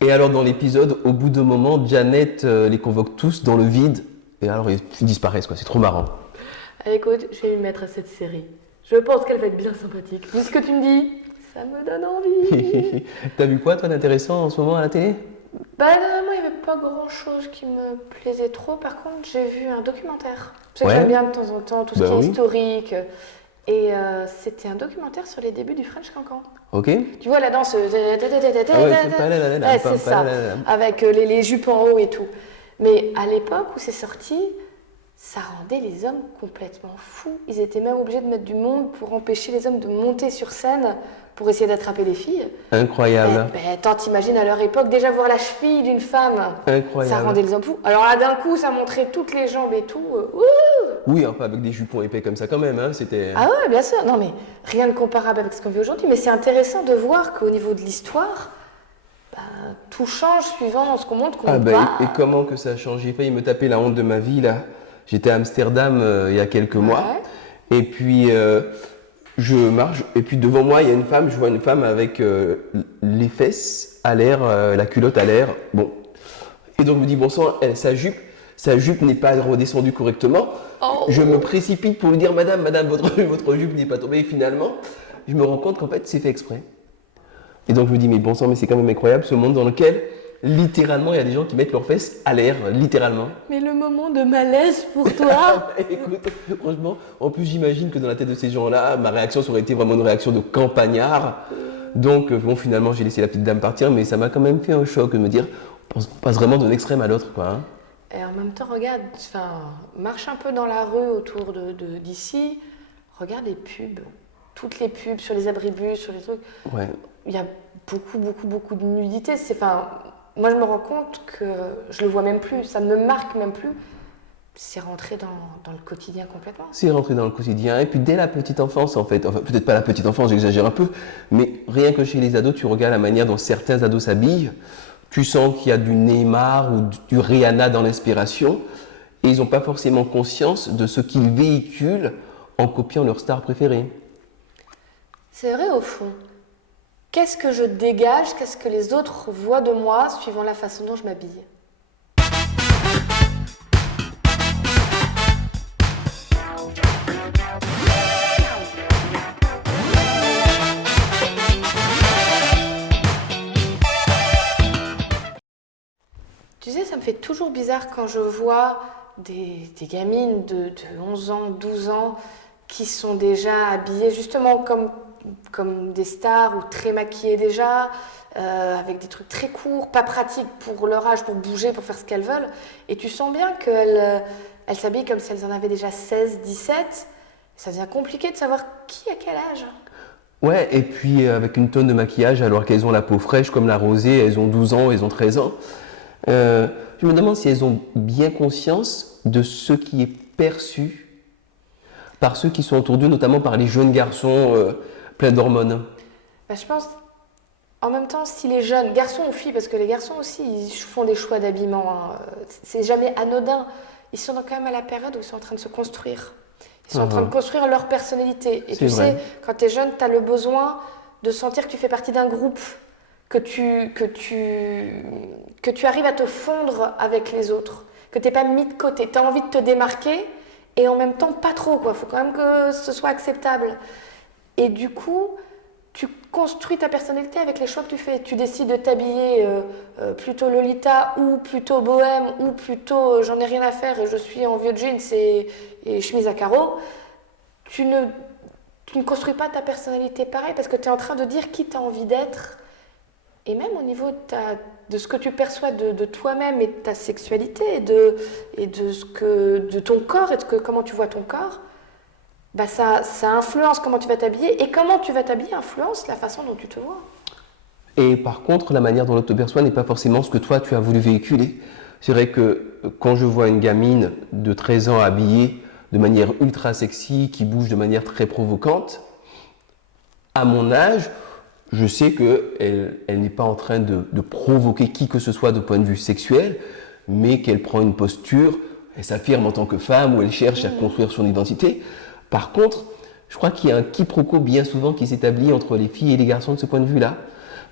Et alors dans l'épisode, au bout d'un moment, Janet les convoque tous dans le vide. Et alors ils disparaissent, quoi. C'est trop marrant. Écoute, je vais lui mettre à cette série. Je pense qu'elle va être bien sympathique. Vu ce que tu me dis, ça me donne envie. T'as vu quoi, toi, d'intéressant en ce moment à la télé? Bah, moi, il n'y avait pas grand-chose qui me plaisait trop. Par contre, j'ai vu un documentaire. Tu sais que Ouais. j'aime bien de temps en temps tout ce Bah qui est oui. historique. Et c'était un documentaire sur les débuts du French Cancan. Ok. Tu vois la danseuse. Ah ouais, c'est pas la la la, Ouais, pas c'est ça. la la la. Avec les jupes en haut et tout. Mais à l'époque où c'est sorti, ça rendait les hommes complètement fous. Ils étaient même obligés de mettre du monde pour empêcher les hommes de monter sur scène pour essayer d'attraper les filles. Incroyable. Tant t'imagines à leur époque, déjà voir la cheville d'une femme, ça Incroyable. rendait les hommes fous. Alors là, d'un coup, ça montrait toutes les jambes et tout. Ouh. Oui, enfin avec des jupons épais comme ça quand même, hein, c'était... Ah ouais, bien sûr. Non, mais rien de comparable avec ce qu'on vit aujourd'hui. Mais c'est intéressant de voir qu'au niveau de l'histoire, bah, tout change suivant ce qu'on montre, qu'on Ah montre bah, pas. et comment que ça a changé? J'ai failli me taper la honte de ma vie, là. J'étais à Amsterdam il y a quelques mois. Ouais. Et puis, je marche, et puis devant moi, il y a une femme, je vois une femme avec les fesses à l'air, la culotte à l'air. Bon. Et donc, je me dis, bon sang, sa jupe n'est pas redescendue correctement. Oh. Je me précipite pour lui dire, madame, votre jupe n'est pas tombée. Et finalement, je me rends compte qu'en fait, c'est fait exprès. Et donc, je me dis, mais bon sang, mais c'est quand même incroyable ce monde dans lequel, littéralement, il y a des gens qui mettent leurs fesses à l'air, littéralement. Mais le moment de malaise pour toi. Écoute, franchement, en plus j'imagine que dans la tête de ces gens-là, ma réaction ça aurait été vraiment une réaction de campagnard. Donc bon, finalement j'ai laissé la petite dame partir, mais ça m'a quand même fait un choc de me dire, on passe vraiment d'un extrême à l'autre, quoi. Hein. Et en même temps, regarde, marche un peu dans la rue autour d'ici, regarde les pubs. Toutes les pubs sur les abribus, sur les trucs. Ouais. Il y a beaucoup de nudité. Moi, je me rends compte que je le vois même plus, ça ne me marque même plus. C'est rentré dans le quotidien complètement. C'est rentré dans le quotidien, et puis dès la petite enfance en fait, enfin peut-être pas la petite enfance, j'exagère un peu, mais rien que chez les ados, tu regardes la manière dont certains ados s'habillent, tu sens qu'il y a du Neymar ou du Rihanna dans l'inspiration, et ils n'ont pas forcément conscience de ce qu'ils véhiculent en copiant leur star préférée. C'est vrai au fond. Qu'est-ce que je dégage, qu'est-ce que les autres voient de moi suivant la façon dont je m'habille? Tu sais, ça me fait toujours bizarre quand je vois des gamines de 11 ans, 12 ans qui sont déjà habillées justement comme des stars ou très maquillées déjà, avec des trucs très courts, pas pratiques pour leur âge, pour bouger, pour faire ce qu'elles veulent. Et tu sens bien qu'elles s'habillent comme si elles en avaient déjà 16, 17. Ça devient compliqué de savoir qui a quel âge. Ouais, et puis avec une tonne de maquillage alors qu'elles ont la peau fraîche comme la rosée, elles ont 12 ans, elles ont 13 ans. Je me demande si elles ont bien conscience de ce qui est perçu par ceux qui sont autour d'eux, notamment par les jeunes garçons pleins d'hormones. Bah, je pense, en même temps, si les jeunes, garçons ou filles, parce que les garçons aussi, ils font des choix d'habillement, hein. C'est jamais anodin. Ils sont quand même à la période où ils sont en train de se construire. Ils sont en train de construire leur personnalité. Et C'est tu sais, vrai. quand tu es jeune, tu as le besoin de sentir que tu fais partie d'un groupe, que tu arrives à te fondre avec les autres, que tu n'es pas mis de côté. Tu as envie de te démarquer et en même temps pas trop, quoi. Faut quand même que ce soit acceptable. Et du coup, tu construis ta personnalité avec les choix que tu fais. Tu décides de t'habiller plutôt Lolita ou plutôt bohème ou plutôt j'en ai rien à faire et je suis en vieux jeans et chemise à carreaux. Tu ne construis pas ta personnalité pareil parce que tu es en train de dire qui tu as envie d'être. Et même au niveau de ce que tu perçois de toi-même et de ta sexualité et de ton corps et comment tu vois ton corps, bah ça influence comment tu vas t'habiller. Et comment tu vas t'habiller influence la façon dont tu te vois. Et par contre, la manière dont l'autre te perçoit n'est pas forcément ce que toi tu as voulu véhiculer. C'est vrai que quand je vois une gamine de 13 ans habillée de manière ultra sexy, qui bouge de manière très provocante, à mon âge, je sais qu'elle n'est pas en train de provoquer qui que ce soit de point de vue sexuel, mais qu'elle prend une posture, elle s'affirme en tant que femme ou elle cherche à construire son identité. Par contre, je crois qu'il y a un quiproquo bien souvent qui s'établit entre les filles et les garçons de ce point de vue-là.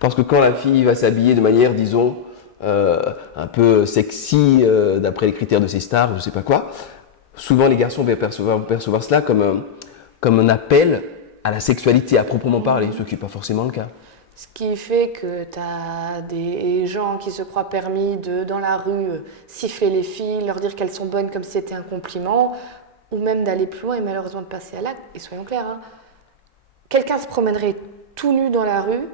Parce que quand la fille va s'habiller de manière, disons, un peu sexy, d'après les critères de ses stars, je ne sais pas quoi, souvent les garçons vont percevoir cela comme un appel à la sexualité à proprement parler, ce qui n'est pas forcément le cas. Ce qui fait que tu as des gens qui se croient permis de, dans la rue, siffler les filles, leur dire qu'elles sont bonnes comme si c'était un compliment, ou même d'aller plus loin et malheureusement de passer à l'acte. Et soyons clairs, hein, quelqu'un se promènerait tout nu dans la rue,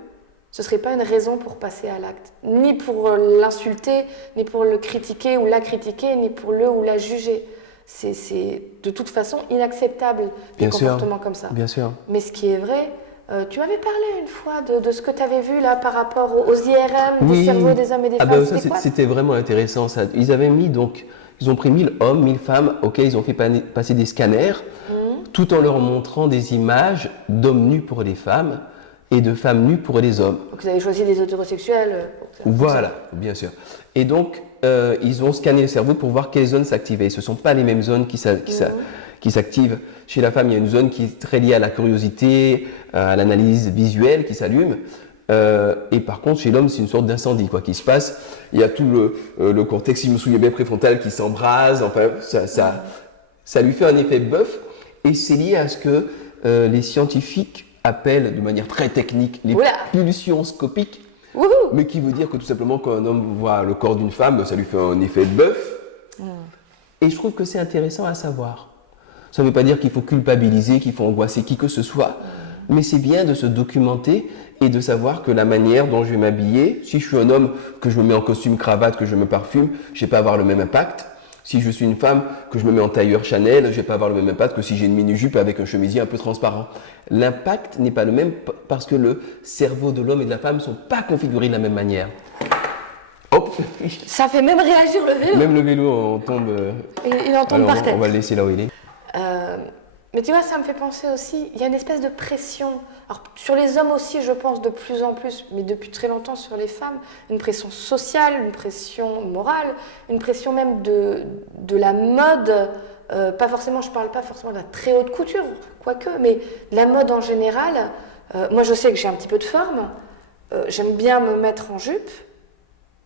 ce ne serait pas une raison pour passer à l'acte. Ni pour l'insulter, ni pour le critiquer ou la critiquer, ni pour le ou la juger. C'est de toute façon inacceptable, des comportements comme ça. Bien sûr. Mais ce qui est vrai, tu m'avais parlé une fois de ce que tu avais vu là par rapport aux IRM, des cerveaux des hommes et des femmes. C'était vraiment intéressant. Ça. Ils ont pris 1000 hommes, 1000 femmes, auxquels ils ont fait passer des scanners, tout en leur montrant des images d'hommes nus pour les femmes et de femmes nues pour les hommes. Donc vous avez choisi des hétérosexuels. Voilà, bien sûr. Et donc, ils ont scanné le cerveau pour voir quelles zones s'activaient. Ce ne sont pas les mêmes zones qui s'activent. Chez la femme, il y a une zone qui est très liée à la curiosité, à l'analyse visuelle qui s'allume. Et par contre, chez l'homme, c'est une sorte d'incendie qui se passe. Il y a tout le cortex, si je me souviens bien, préfrontal qui s'embrase. Enfin, ça lui fait un effet bœuf. Et c'est lié à ce que les scientifiques appellent de manière très technique les pulsions scopiques. Wouhou. Mais qui veut dire que tout simplement quand un homme voit le corps d'une femme, ça lui fait un effet de bœuf. Et je trouve que c'est intéressant à savoir. Ça ne veut pas dire qu'il faut culpabiliser, qu'il faut angoisser qui que ce soit, mais c'est bien de se documenter et de savoir que la manière dont je vais m'habiller, si je suis un homme, que je me mets en costume cravate, que je me parfume, je ne vais pas avoir le même impact. Si je suis une femme, que je me mets en tailleur Chanel, je ne vais pas avoir le même impact que si j'ai une mini-jupe avec un chemisier un peu transparent. L'impact n'est pas le même parce que le cerveau de l'homme et de la femme ne sont pas configurés de la même manière. Hop. Ça fait même réagir le vélo. Même le vélo, on tombe. Il en tombe par terre. On va le laisser là où il est. Mais tu vois, ça me fait penser aussi, il y a une espèce de pression. Alors, sur les hommes aussi, je pense de plus en plus, mais depuis très longtemps sur les femmes, une pression sociale, une pression morale, une pression même de la mode. Je parle pas forcément de la très haute couture, quoique, mais de la mode en général. Moi, je sais que j'ai un petit peu de forme. J'aime bien me mettre en jupe.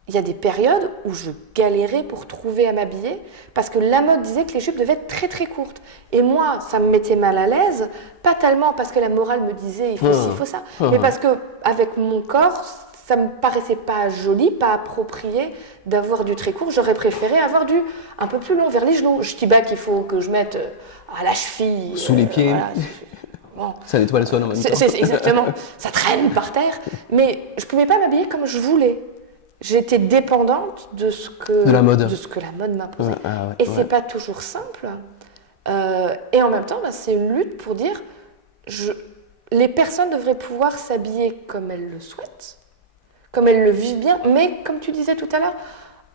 Il y a des périodes où je galérais pour trouver à m'habiller parce que la mode disait que les jupes devaient être très très courtes. Et moi, ça me mettait mal à l'aise, pas tellement parce que la morale me disait il faut ci, il faut ça, mais parce que avec mon corps, ça me paraissait pas joli, pas approprié d'avoir du très court. J'aurais préféré avoir du un peu plus long vers les genoux. Je dis pas qu'il faut que je mette à la cheville. Sous les pieds. Voilà. Bon. Ça nettoie le sol en même temps. C'est exactement. Ça traîne par terre. Mais je pouvais pas m'habiller comme je voulais. J'étais dépendante de ce que la mode m'imposait. Et c'est pas toujours simple. Et en même temps, c'est une lutte pour dire les personnes devraient pouvoir s'habiller comme elles le souhaitent, comme elles le vivent bien, mais comme tu disais tout à l'heure,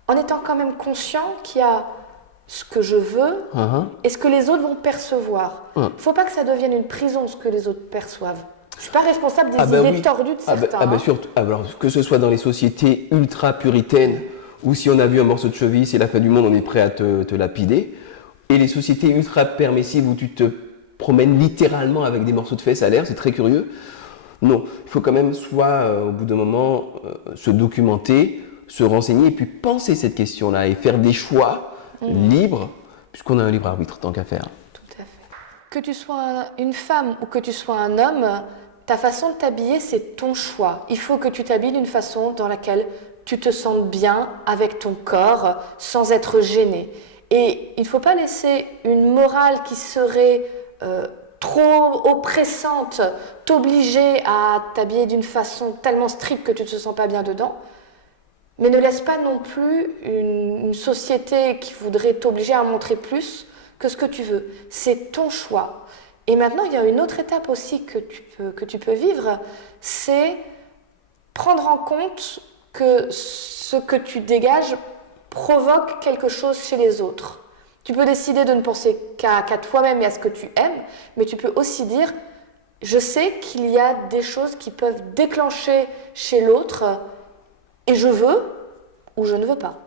en étant quand même conscient qu'il y a ce que je veux et ce que les autres vont percevoir. Il ne faut pas que ça devienne une prison, ce que les autres perçoivent. Je ne suis pas responsable des idées tordues de certains. Surtout, alors, que ce soit dans les sociétés ultra puritaines, où si on a vu un morceau de cheville, c'est la fin du monde, on est prêt à te lapider, et les sociétés ultra permissives où tu te promènes littéralement avec des morceaux de fesses à l'air, c'est très curieux. Non, il faut quand même soit, au bout d'un moment, se documenter, se renseigner, et puis penser cette question-là, et faire des choix libres, puisqu'on a un libre arbitre, tant qu'à faire. Tout à fait. Que tu sois une femme ou que tu sois un homme, ta façon de t'habiller, c'est ton choix. Il faut que tu t'habilles d'une façon dans laquelle tu te sentes bien avec ton corps, sans être gêné. Et il ne faut pas laisser une morale qui serait trop oppressante t'obliger à t'habiller d'une façon tellement stricte que tu ne te sens pas bien dedans. Mais ne laisse pas non plus une société qui voudrait t'obliger à montrer plus que ce que tu veux. C'est ton choix. Et maintenant, il y a une autre étape aussi que tu peux vivre, c'est prendre en compte que ce que tu dégages provoque quelque chose chez les autres. Tu peux décider de ne penser qu'à toi-même et à ce que tu aimes, mais tu peux aussi dire, je sais qu'il y a des choses qui peuvent déclencher chez l'autre et je veux ou je ne veux pas.